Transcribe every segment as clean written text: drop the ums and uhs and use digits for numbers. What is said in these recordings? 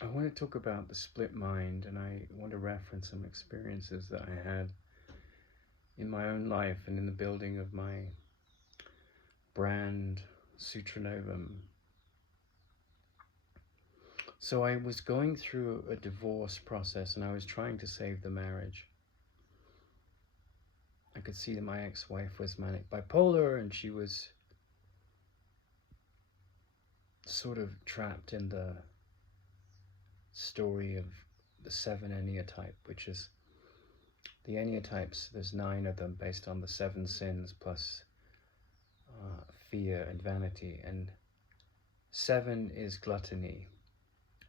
I want to talk about the split mind, and I want to reference some experiences that I had in my own life and in the building of my brand, Sutra Novum. So I was going through a divorce process and I was trying to save the marriage. I could see that my ex-wife was manic bipolar and she was sort of trapped in the story of the seven Enneatype, which is the Enneatypes. There's 9 of them based on the 7 sins plus fear and vanity, and 7 is gluttony,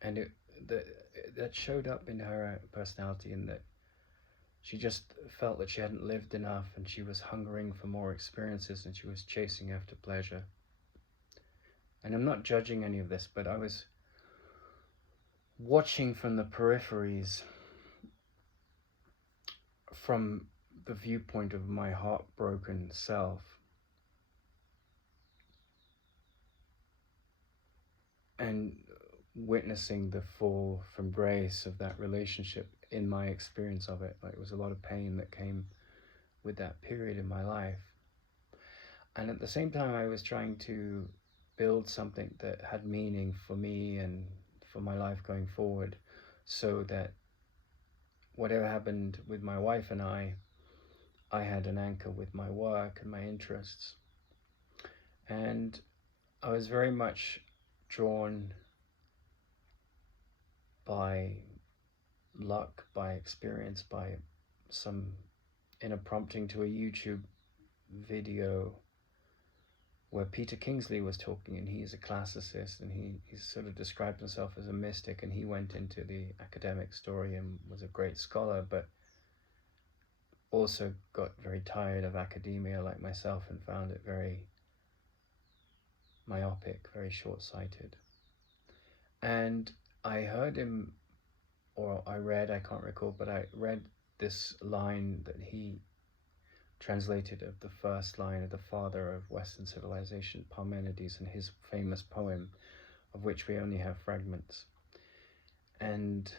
and that showed up in her personality in that she just felt that she hadn't lived enough and she was hungering for more experiences and she was chasing after pleasure. And I'm not judging any of this, but I was watching from the peripheries, from the viewpoint of my heartbroken self. And witnessing the fall from grace of that relationship in my experience of it. Like, it was a lot of pain that came with that period in my life. And at the same time, I was trying to build something that had meaning for me and for my life going forward, so that whatever happened with my wife and I had an anchor with my work and my interests. And I was very much drawn by luck, by experience, by some inner prompting to a YouTube video where Peter Kingsley was talking, and he's a classicist, and he sort of described himself as a mystic, and he went into the academic story and was a great scholar, but also got very tired of academia like myself and found it very myopic, very short-sighted. And I heard him, or I read, I can't recall, but I read this line that he translated of the first line of the father of Western civilization, Parmenides, in his famous poem, of which we only have fragments. And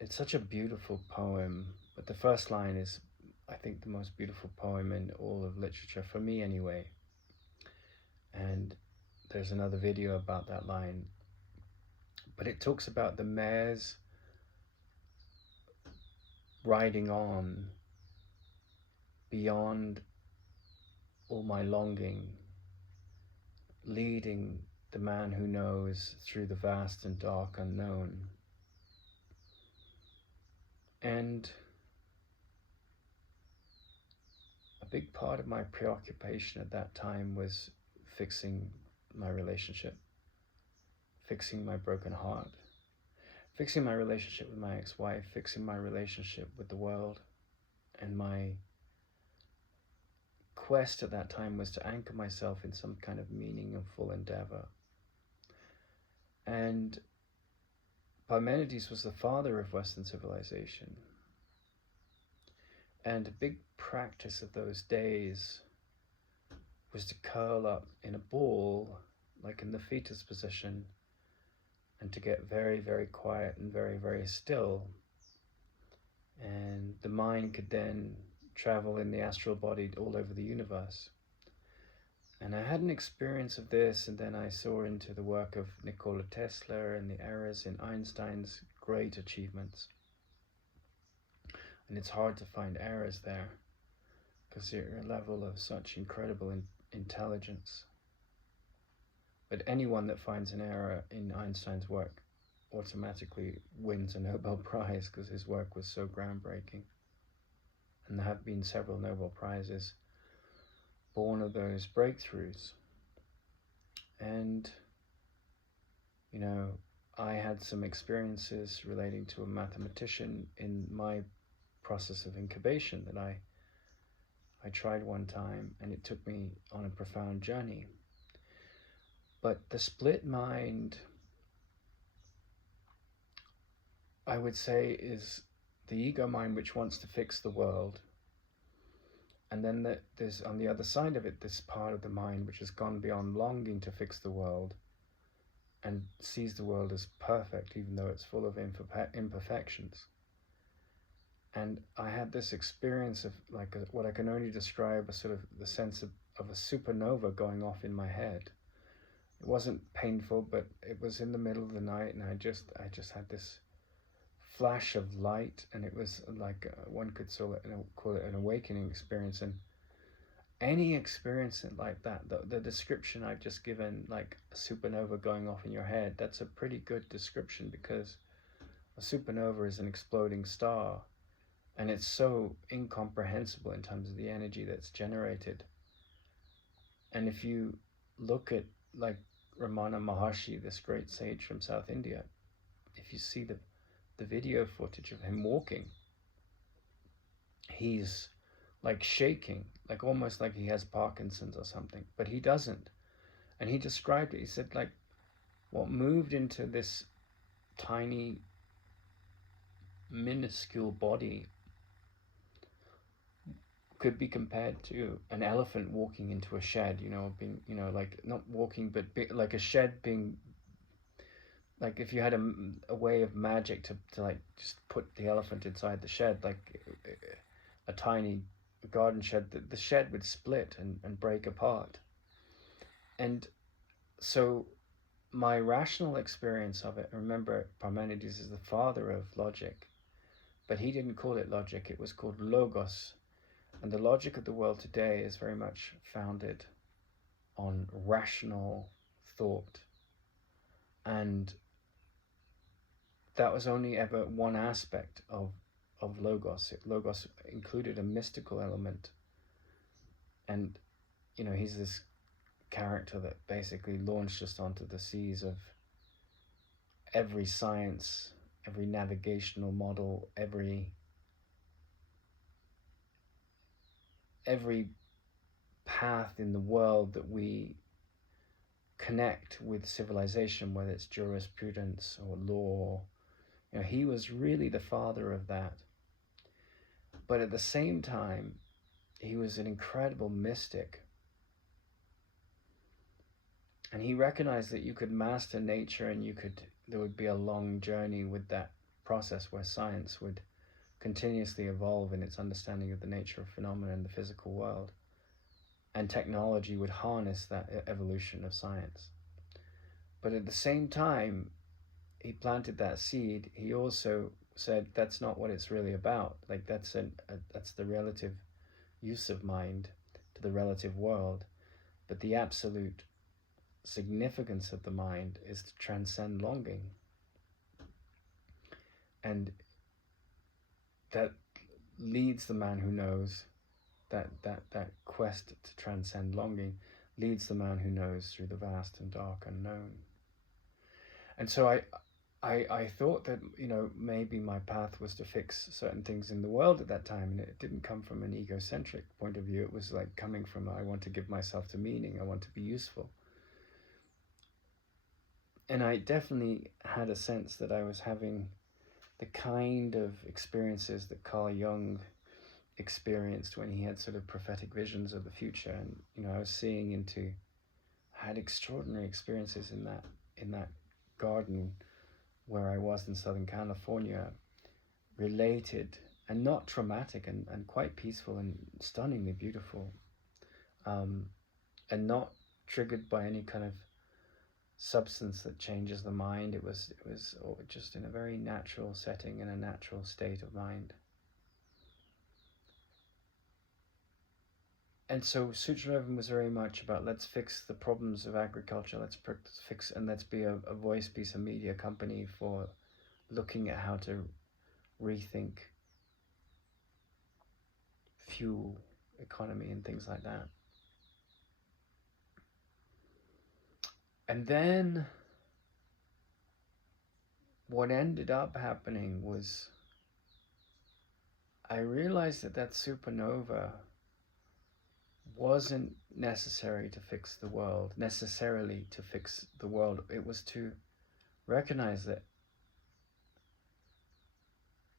it's such a beautiful poem, but the first line is, I think, the most beautiful poem in all of literature, for me anyway. And there's another video about that line, but it talks about the mares riding on beyond all my longing, leading the man who knows through the vast and dark unknown. And a big part of my preoccupation at that time was fixing my relationship, fixing my broken heart, fixing my relationship with my ex-wife, fixing my relationship with the world. And my quest at that time was to anchor myself in some kind of meaningful endeavor. And Parmenides was the father of Western civilization. And a big practice of those days was to curl up in a ball, like in the fetus position, and to get very, very quiet and very, very still. And the mind could then travel in the astral body all over the universe. And I had an experience of this, and then I saw into the work of Nikola Tesla and the errors in Einstein's great achievements. And it's hard to find errors there, because you're at a level of such incredible intelligence. But anyone that finds an error in Einstein's work automatically wins a Nobel Prize, because his work was so groundbreaking. And there have been several Nobel Prizes born of those breakthroughs. And, you know, I had some experiences relating to a mathematician in my process of incubation that I tried one time, and it took me on a profound journey. But the split mind, I would say, is the ego mind, which wants to fix the world. And then there's, on the other side of it, this part of the mind which has gone beyond longing to fix the world and sees the world as perfect, even though it's full of imperfections. And I had this experience of like what I can only describe as sort of the sense of a supernova going off in my head. It wasn't painful, but it was in the middle of the night, and I just had this flash of light, and it was like one could call it an awakening experience. And any experience like that, the description I've just given, like a supernova going off in your head, that's a pretty good description, because a supernova is an exploding star, and it's so incomprehensible in terms of the energy that's generated. And if you look at like Ramana Maharshi, this great sage from South India, if you see the video footage of him walking, he's like shaking, like almost like he has Parkinson's or something, but he doesn't. And he described it, he said like what moved into this tiny minuscule body could be compared to an elephant walking into a shed, being, like not walking, but like a shed being, like if you had a way of magic to like just put the elephant inside the shed, like a tiny garden shed, the shed would split and break apart. And so my rational experience of it, remember Parmenides is the father of logic, but he didn't call it logic, it was called logos. And the logic of the world today is very much founded on rational thought. And that was only ever one aspect of Logos. Logos included a mystical element. And, he's this character that basically launched us onto the seas of every science, every navigational model, every path in the world that we connect with civilization, whether it's jurisprudence or law. He was really the father of that. But at the same time, he was an incredible mystic. And he recognized that you could master nature, and there would be a long journey with that process where science would continuously evolve in its understanding of the nature of phenomena in the physical world. And technology would harness that evolution of science. But at the same time, he planted that seed. He also said that's not what it's really about. Like that's the relative use of mind to the relative world. But the absolute significance of the mind is to transcend longing. And that leads the man who knows, that quest to transcend longing leads the man who knows through the vast and dark unknown. And so I thought that, maybe my path was to fix certain things in the world at that time, and it didn't come from an egocentric point of view. It was like coming from, I want to give myself to meaning, I want to be useful. And I definitely had a sense that I was having the kind of experiences that Carl Jung experienced when he had sort of prophetic visions of the future. And, I was seeing I had extraordinary experiences in that garden where I was in Southern California, related and not traumatic, and quite peaceful and stunningly beautiful, and not triggered by any kind of substance that changes the mind. It was just in a very natural setting, in a natural state of mind. And so Sutranavam was very much about, let's fix the problems of agriculture, let's be a voice piece, a media company for looking at how to rethink fuel economy and things like that. And then what ended up happening was I realized that supernova wasn't necessarily to fix the world. It was to recognize that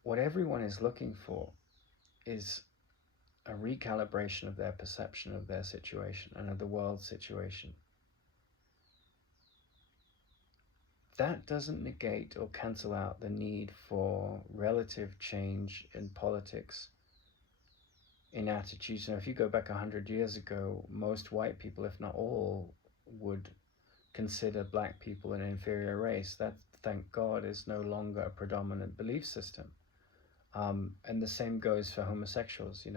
what everyone is looking for is a recalibration of their perception of their situation and of the world's situation. that doesn't negate or cancel out the need for relative change in politics, in attitudes. If you go back 100 years ago, most white people, if not all, would consider black people an inferior race. That, thank God, is no longer a predominant belief system. And the same goes for homosexuals.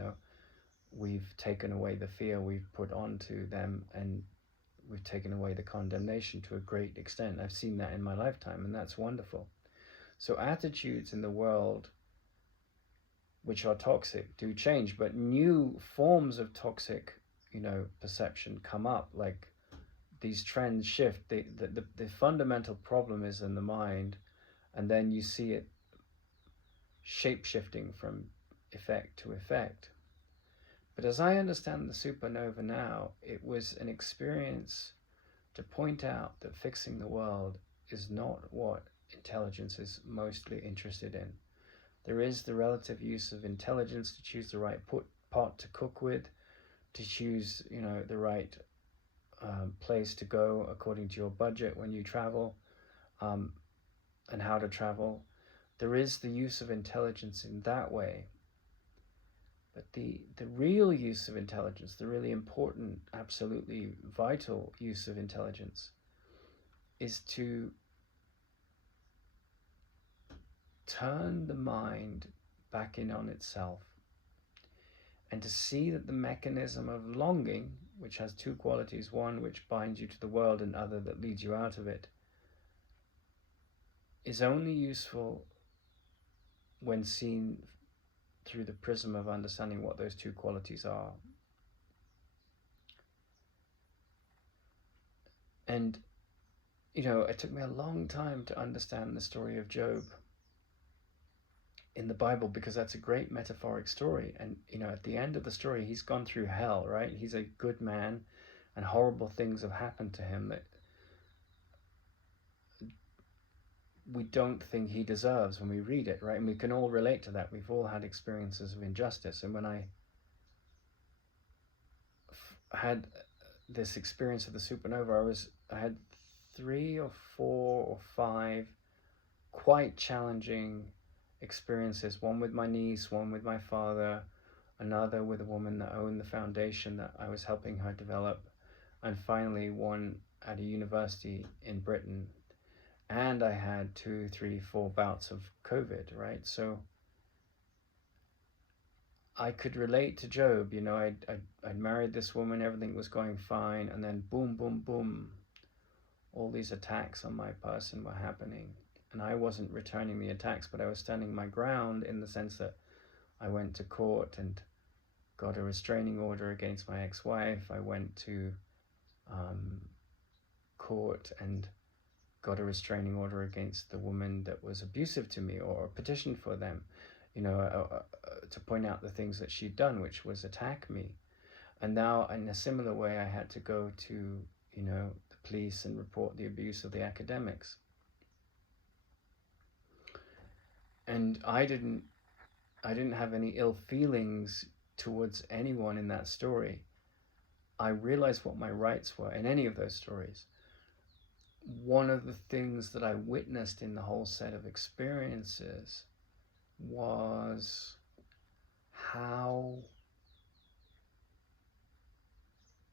We've taken away the fear we've put onto them, and we've taken away the condemnation to a great extent. I've seen that in my lifetime, and that's wonderful. So attitudes in the world which are toxic do change, but new forms of toxic, perception come up. Like, these trends shift. The fundamental problem is in the mind, and then you see it shape-shifting from effect to effect. But as I understand the supernova now, it was an experience to point out that fixing the world is not what intelligence is mostly interested in. There is the relative use of intelligence to choose the right pot to cook with, to choose, the right place to go according to your budget when you travel, and how to travel. There is the use of intelligence in that way. But the real use of intelligence, the really important, absolutely vital use of intelligence, is to turn the mind back in on itself, and to see that the mechanism of longing, which has two qualities, one which binds you to the world and other that leads you out of it, is only useful when seen through the prism of understanding what those two qualities are. And, it took me a long time to understand the story of Job in the Bible, because that's a great metaphoric story. And, at the end of the story, he's gone through hell, right? He's a good man, and horrible things have happened to him that we don't think he deserves when we read it, right? And we can all relate to that. We've all had experiences of injustice. And when I had this experience of the supernova, I had 3 or 4 or 5 quite challenging experiences. One with my niece, one with my father, another with a woman that owned the foundation that I was helping her develop, and finally one at a university in Britain. And I had 2, 3, 4 bouts of COVID, right? So I could relate to Job. I'd married this woman, everything was going fine, and then boom, boom, boom, all these attacks on my person were happening. And I wasn't returning the attacks, but I was standing my ground, in the sense that I went to court and got a restraining order against my ex-wife. I went to court and got a restraining order against the woman that was abusive to me, or petitioned for them, to point out the things that she'd done, which was attack me. And now, in a similar way, I had to go to, the police and report the abuse of the academics. And I didn't have any ill feelings towards anyone in that story. I realized what my rights were in any of those stories. One of the things that I witnessed in the whole set of experiences was how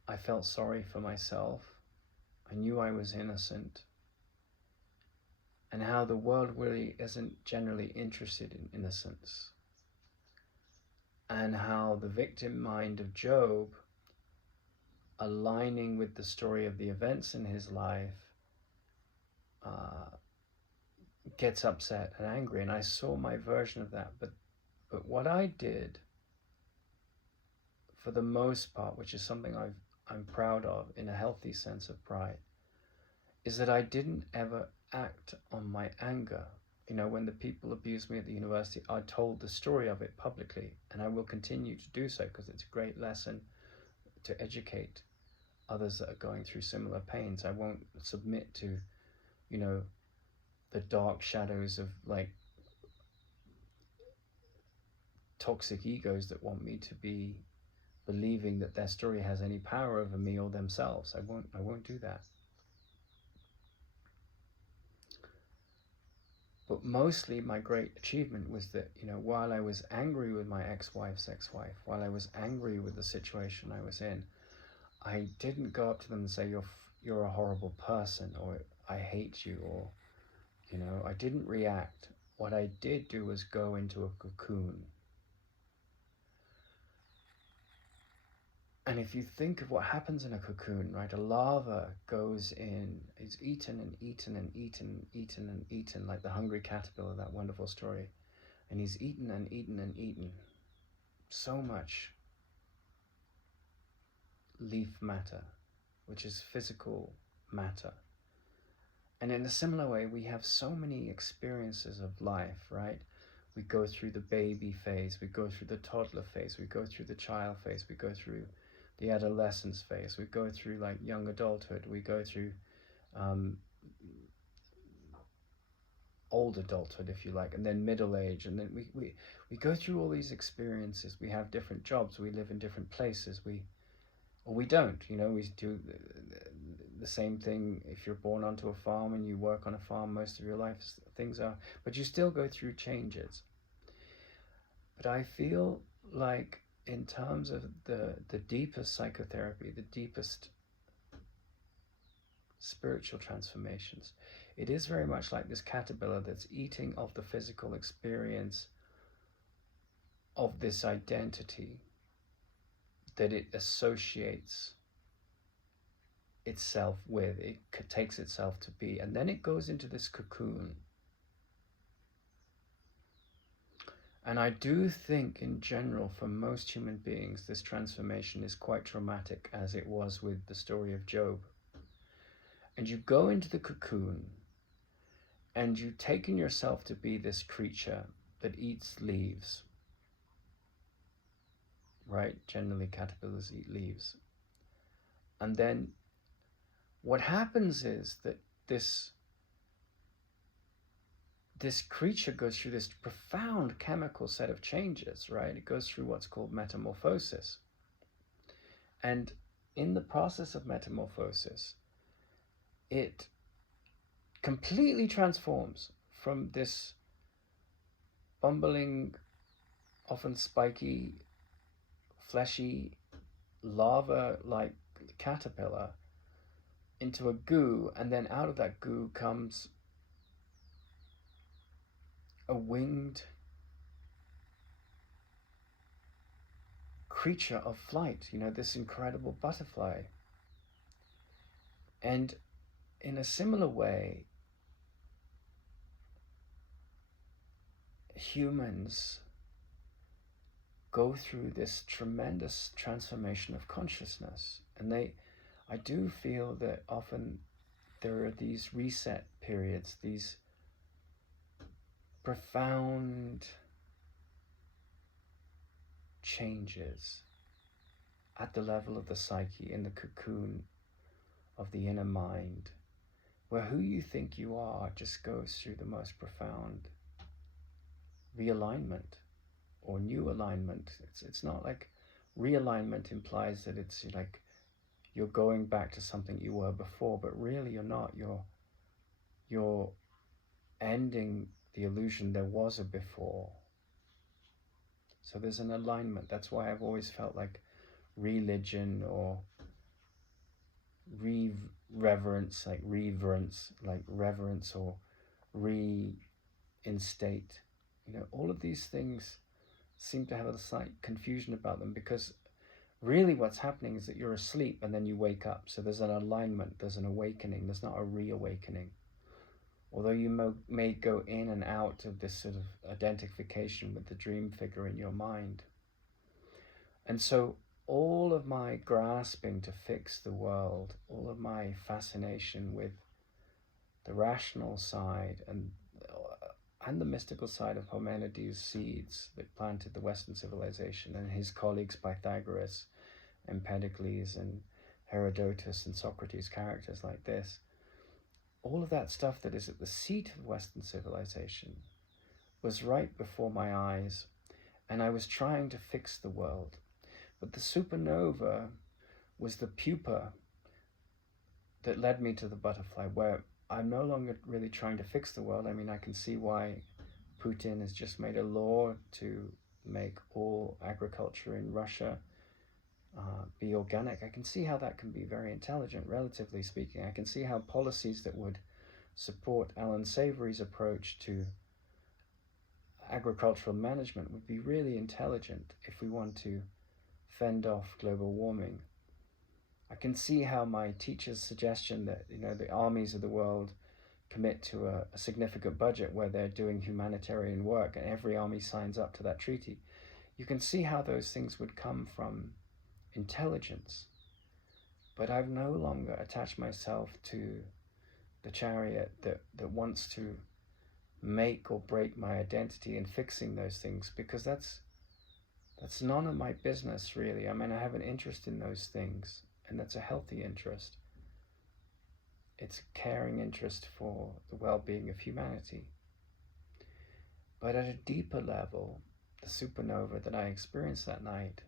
I felt sorry for myself. I knew I was innocent. And how the world really isn't generally interested in innocence. And how the victim mind of Job, aligning with the story of the events in his life, gets upset and angry. And I saw my version of that. But what I did, for the most part, which is something I'm proud of, in a healthy sense of pride, is that I didn't ever act on my anger. When the people abused me at the university, I told the story of it publicly, and I will continue to do so, because it's a great lesson to educate others that are going through similar pains. I won't submit to, the dark shadows of toxic egos that want me to be believing that their story has any power over me or themselves. I won't do that. But mostly my great achievement was that, while I was angry with my ex-wife's ex-wife, while I was angry with the situation I was in, I didn't go up to them and say, you're a horrible person, or I hate you, or, I didn't react. What I did do was go into a cocoon. And if you think of what happens in a cocoon, right, a larva goes in, is eaten and eaten and eaten and eaten and eaten, like the hungry caterpillar, that wonderful story. And he's eaten and eaten and eaten. So much leaf matter, which is physical matter. And in a similar way, we have so many experiences of life, right? We go through the baby phase, we go through the toddler phase, we go through the child phase, we go through the adolescence phase, we go through like young adulthood, we go through old adulthood, if you like, and then middle age, and then we go through all these experiences. We have different jobs, we live in different places, or we don't, we do the same thing. If you're born onto a farm and you work on a farm most of your life, things are, but you still go through changes. But I feel like in terms of the deepest psychotherapy, the deepest spiritual transformations, it is very much like this caterpillar that's eating of the physical experience of this identity that it associates itself with, it takes itself to be, and then it goes into this cocoon. And I do think in general for most human beings this transformation is quite traumatic, as it was with the story of Job. And you go into the cocoon and you've taken yourself to be this creature that eats leaves, right? Generally caterpillars eat leaves. And then what happens is that this creature goes through this profound chemical set of changes, right? It goes through what's called metamorphosis. And in the process of metamorphosis, it completely transforms from this bumbling, often spiky, fleshy, larva-like caterpillar into a goo, and then out of that goo comes a winged creature of flight, this incredible butterfly. And in a similar way, humans go through this tremendous transformation of consciousness. And I do feel that often there are these reset periods, these profound changes at the level of the psyche, in the cocoon of the inner mind, where who you think you are just goes through the most profound realignment or new alignment. It's not like realignment implies that it's like you're going back to something you were before, but really you're not. You're ending the illusion there was a before. So there's an alignment. That's why I've always felt like religion or reverence, like reverence or reinstate. All of these things seem to have a slight confusion about them, because really what's happening is that you're asleep and then you wake up. So there's an alignment, there's an awakening, there's not a reawakening. Although you may go in and out of this sort of identification with the dream figure in your mind. And so all of my grasping to fix the world, all of my fascination with the rational side and the mystical side of Parmenides' seeds that planted the Western civilization, and his colleagues Pythagoras, Empedocles and Herodotus and Socrates, characters like this, all of that stuff that is at the seat of Western civilization was right before my eyes, and I was trying to fix the world. But the supernova was the pupa that led me to the butterfly, where I'm no longer really trying to fix the world. I mean, I can see why Putin has just made a law to make all agriculture in Russia be organic. I can see how that can be very intelligent, relatively speaking. I can see how policies that would support Alan Savory's approach to agricultural management would be really intelligent if we want to fend off global warming. I can see how my teacher's suggestion that, you know, the armies of the world commit to a significant budget where they're doing humanitarian work and every army signs up to that treaty. You can see how those things would come from intelligence. But I've no longer attached myself to the chariot that wants to make or break my identity in fixing those things, because that's none of my business, really. I mean, I have an interest in those things, and that's a healthy interest. It's a caring interest for the well-being of humanity. But at a deeper level, the supernova that I experienced that night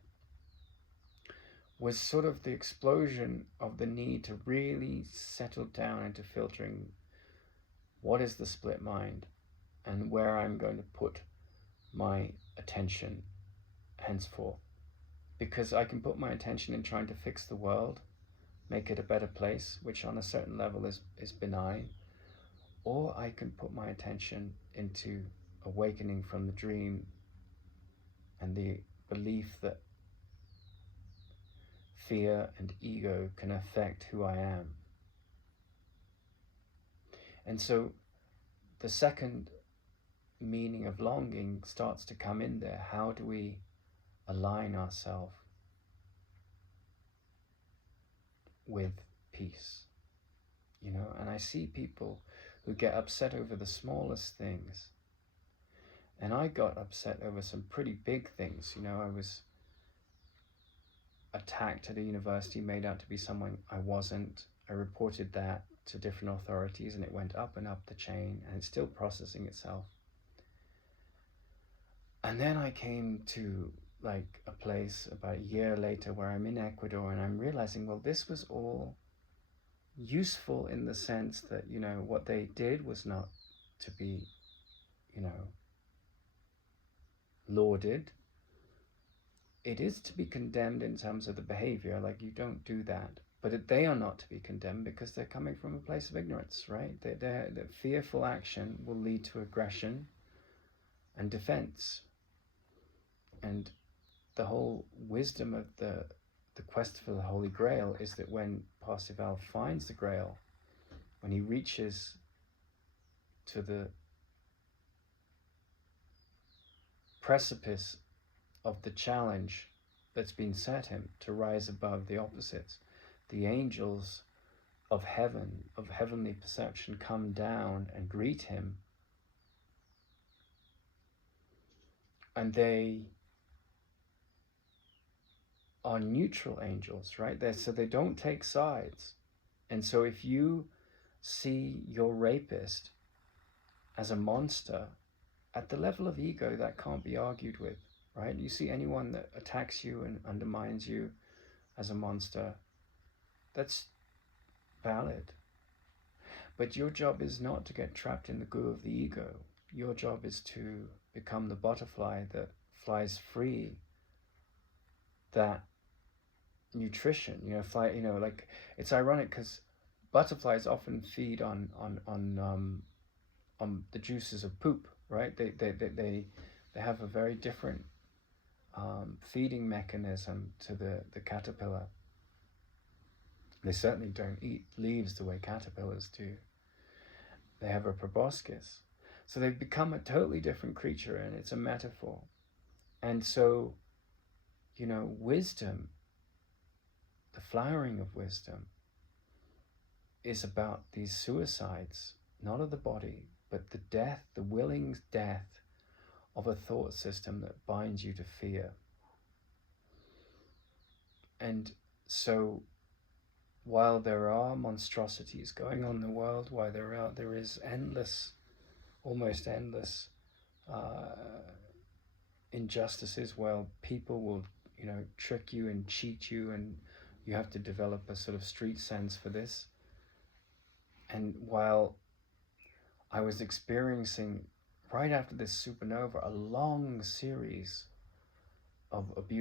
was sort of the explosion of the need to really settle down into filtering what is the split mind and where I'm going to put my attention henceforth. Because I can put my attention in trying to fix the world, make it a better place, which on a certain level is benign, or I can put my attention into awakening from the dream and the belief that fear and ego can affect who I am. And so the second meaning of longing starts to come in there. How do we align ourselves with peace? You know, and I see people who get upset over the smallest things. And I got upset over some pretty big things. You know, I was attacked at a university, made out to be someone I wasn't. I reported that to different authorities and it went up and up the chain, and it's still processing itself. And then I came to like a place about a year later where I'm in Ecuador and I'm realizing, well, this was all useful in the sense that, you know, what they did was not to be, you know, lauded. It is to be condemned in terms of the behavior, like you don't do that. But they are not to be condemned because they're coming from a place of ignorance, right? Their fearful action will lead to aggression and defense. And the whole wisdom of the quest for the Holy Grail is that when Parsifal finds the Grail, when he reaches to the precipice of the challenge that's been set him to rise above the opposites, the angels of heaven, of heavenly perception, come down and greet him. And they are neutral angels, right? So they don't take sides. And so if you see your rapist as a monster, at the level of ego, that can't be argued with, right? You see anyone that attacks you and undermines you as a monster, that's valid. But your job is not to get trapped in the goo of the ego. Your job is to become the butterfly that flies free, that nutrition, you know, fly, you know, like it's ironic because butterflies often feed on the juices of poop, right? They have a very different feeding mechanism to the caterpillar. They certainly don't eat leaves the way caterpillars do. They have a proboscis. So they've become a totally different creature, and it's a metaphor. And so, you know, wisdom, the flowering of wisdom, is about these suicides, not of the body, but the death, the willing death of a thought system that binds you to fear. And so, while there are monstrosities going on in the world, while there is endless, almost endless injustices, while people will, you know, trick you and cheat you, and you have to develop a sort of street sense for this. And while I was experiencing, right after this supernova, a long series of abusive